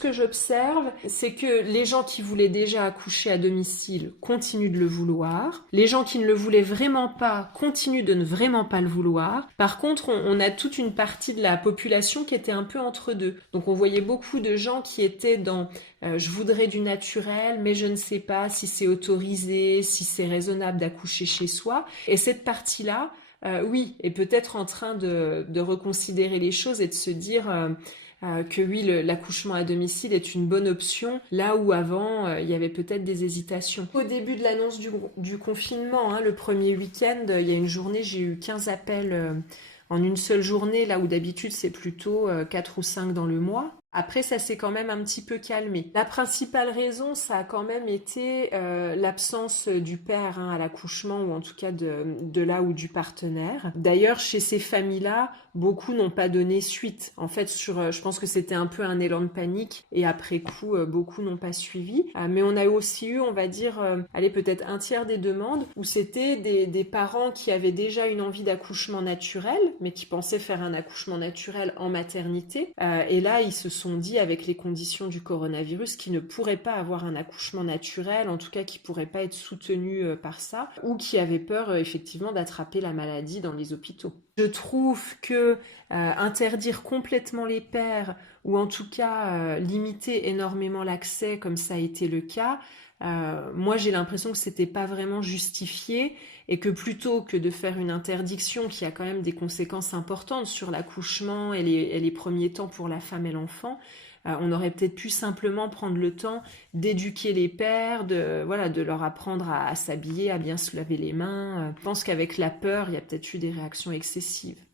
Ce que j'observe, c'est que les gens qui voulaient déjà accoucher à domicile continuent de le vouloir. Les gens qui ne le voulaient vraiment pas continuent de ne vraiment pas le vouloir. Par contre, on a toute une partie de la population qui était un peu entre deux. Donc on voyait beaucoup de gens qui étaient dans je voudrais du naturel, mais je ne sais pas si c'est autorisé, si c'est raisonnable d'accoucher chez soi. Et cette partie-là, oui, est peut-être en train de reconsidérer les choses et de se dire que oui, l'accouchement à domicile est une bonne option, là où avant, il y avait peut-être des hésitations. Au début de l'annonce du confinement, hein, le premier week-end, il y a une journée, j'ai eu 15 appels en une seule journée, là où d'habitude c'est plutôt 4 ou 5 dans le mois. Après, ça s'est quand même un petit peu calmé. La principale raison, ça a quand même été l'absence du père hein, à l'accouchement, ou en tout cas de là ou du partenaire. D'ailleurs, chez ces familles-là, beaucoup n'ont pas donné suite. En fait, je pense que c'était un peu un élan de panique, et après coup, beaucoup n'ont pas suivi. Mais on a aussi eu, on va dire, allez, peut-être un tiers des demandes, où c'était des parents qui avaient déjà une envie d'accouchement naturel, mais qui pensaient faire un accouchement naturel en maternité. Et là, ils se sont dit, avec les conditions du coronavirus, qu'ils ne pourraient pas avoir un accouchement naturel, en tout cas qui ne pourraient pas être soutenus par ça, ou qui avaient peur effectivement d'attraper la maladie dans les hôpitaux. Je trouve que interdire complètement les pères, ou en tout cas limiter énormément l'accès, comme ça a été le cas, moi j'ai l'impression que c'était pas vraiment justifié, et que plutôt que de faire une interdiction qui a quand même des conséquences importantes sur l'accouchement et les premiers temps pour la femme et l'enfant, on aurait peut-être pu simplement prendre le temps d'éduquer les pères, de leur apprendre à s'habiller, à bien se laver les mains. Je pense qu'avec la peur, il y a peut-être eu des réactions excessives.